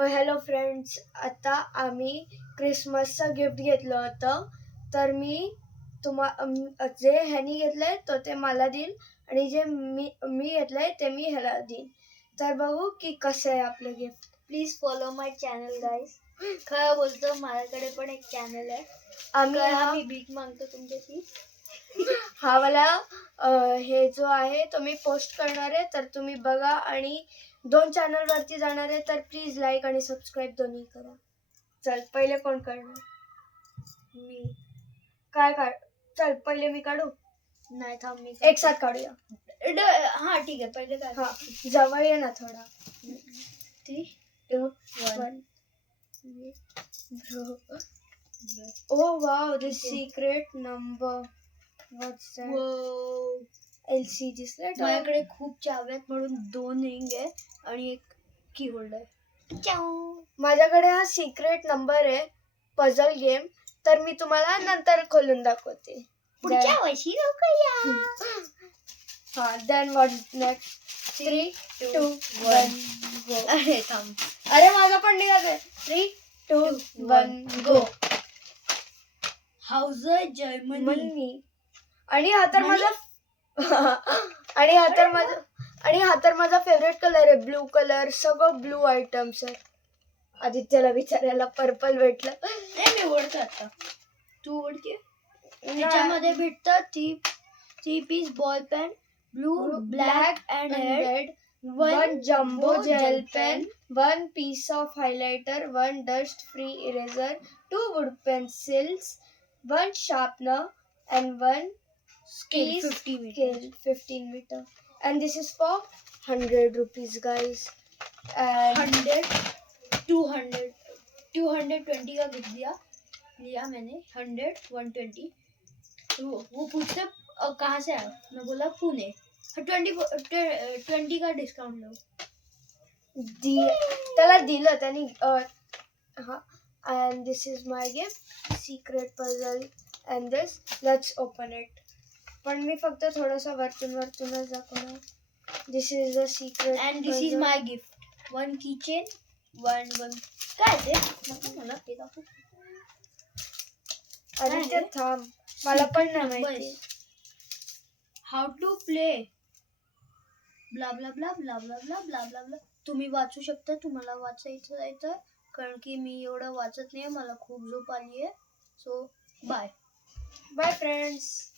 Hello friends, आता आम्ही क्रिसमसचं gift घेतलं होतं. तर मी जे ह्यानी घेतलंय तो ते मला देईल आणि जे मी घेतलंय ते मी ह्याला देईन. तर बघू की कसं आहे आपलं gift. Please follow my channel guys. खरं बोलतो, माझ्याकडे पण एक चॅनल आहे. आम्ही मी भीक मागतो तुमच्याशी. हा वाला हे जो आहे तो मी पोस्ट करणार आहे, तर तुम्ही बघा. आणि 2 चॅनलवरती जाणार आहे, तर प्लीज लाईक आणि सबस्क्राईब दोन्ही करा. चल पहिले कोण करणार? मी काय चल पहिले मी काढू. नाही थांब, मी एक साथ काढूया. हा ठीक आहे, पहिले काय. हा जवळ ये ना थोडा. 3, 2, 1. Oh wow, the secret number. What's that? LC दिसलं. माझ्याकडे खूप चाव्या आहेत म्हणून 2 रिंग आहे आणि एक की होल्डर. माझ्याकडे हा सिक्रेट नंबर आहे, पझल गेम. तर मी तुम्हाला नंतर खोलून दाखवते. पुढच्या वर्षी लवकर. हा, देन व्हॉट नेक्स्ट? 3, 2, 1 गो. अरे थांब, अरे माझा पण निघालाय. 3, 2, 1 गो. House Germany. आणि हा तर माझा आणि हा तर माझा फेवरेट कलर आहे, ब्लू कलर. सगळं ब्लू आयटम्स आहेत. आदित्यला विचारायला पर्पल भेटलं. मी ओढतो आता, तू ओढते. त्याच्यामध्ये भेटतं 3 piece ball pen, blue, black and red, 1 jumbo gel pen, 1 piece of highlighter, 1 dust free eraser, 2 wood pencils, 1 sharpener, and 1 scale 15 meter. And this is for 100 rupees, guys. And 220 का gift लिया मैंने. 100, 120. वो पूछते कहाँ से आया, मैं बोला पुणे. 20 का डिस्काउंट लो. त्याला दिलं त्यांनी. And this is my gift, secret puzzle. And this, let's open it. पण मी फक्त थोडंसं वरतूनच दाखवणार. This is a secret and this is my gift. 1 keychain, 1 काय ते मला ते दाखव. अरे ते थांब, मला पण नाही माहिती. How to play blah blah blah blah blah blah blah blah blah. तुम्ही वाचू शकता, तुम्हाला वाचायचं आहे तर, कारण की मी एवढं वाचत नाही, मला खूप झोप आली आहे. So bye friends.